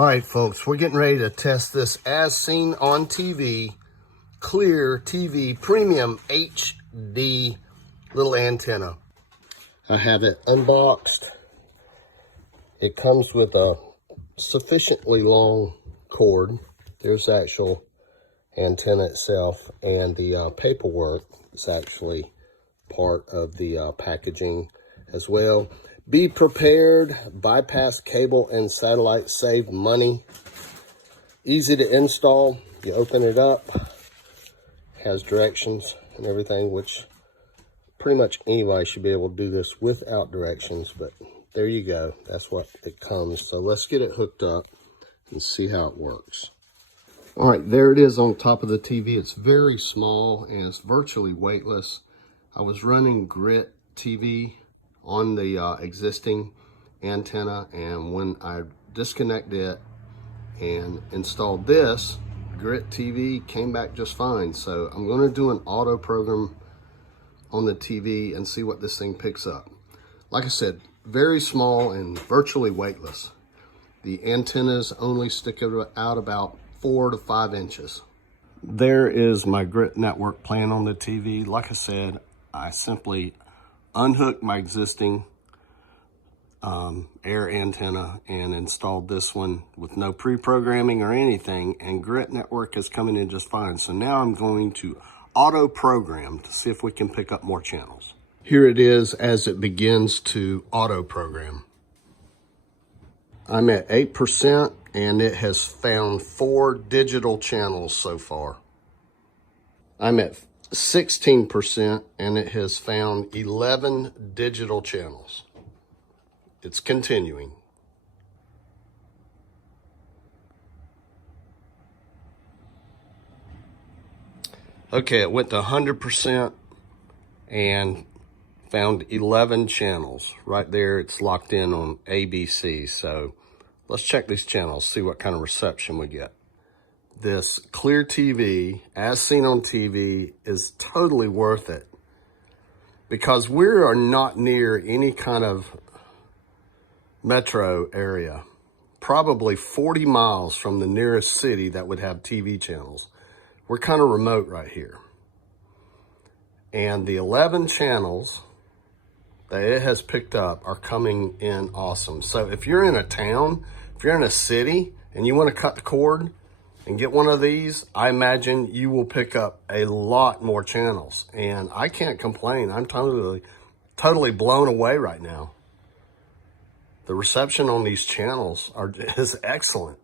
All right, folks, we're getting ready to test this as seen on TV, clear TV premium HD little antenna. I have it unboxed. It comes with a sufficiently long cord. There's the actual antenna itself, and the paperwork is actually part of the packaging as well. Be prepared, bypass cable and satellite, save money. Easy to install. You open it up, has directions and everything, which pretty much anybody should be able to do this without directions, but there you go. That's what it comes. So let's get it hooked up and see how it works. All right, there it is on top of the TV. It's very small and it's virtually weightless. I was running Grit TV on the existing antenna, and when I disconnected it and installed this, Grit TV came back just fine. So I'm going to do an auto program on the TV and see what this thing picks up. Like I said, very small and virtually weightless. The antennas only stick out about 4 to 5 inches. There is my Grit network playing on the TV. Like I said, I simply unhooked my existing air antenna and installed this one with no pre-programming or anything, and Grit network is coming in just fine. So now I'm going to auto program to see if we can pick up more channels. Here it is as it begins to auto program. I'm at 8% and it has found 4 digital channels so far. I'm at 16% and it has found 11 digital channels. It's continuing. Okay, it went to 100% and found 11 channels. Right there, it's locked in on ABC. So let's check these channels, see what kind of reception we get. This clear TV, as seen on TV, is totally worth it because we are not near any kind of metro area, probably 40 miles from the nearest city that would have TV channels. We're kind of remote right here. And the 11 channels that it has picked up are coming in awesome. So if you're in a town, if you're in a city and you want to cut the cord and get one of these, I imagine you will pick up a lot more channels. And I can't complain. I'm totally blown away right now. The reception on these channels is excellent.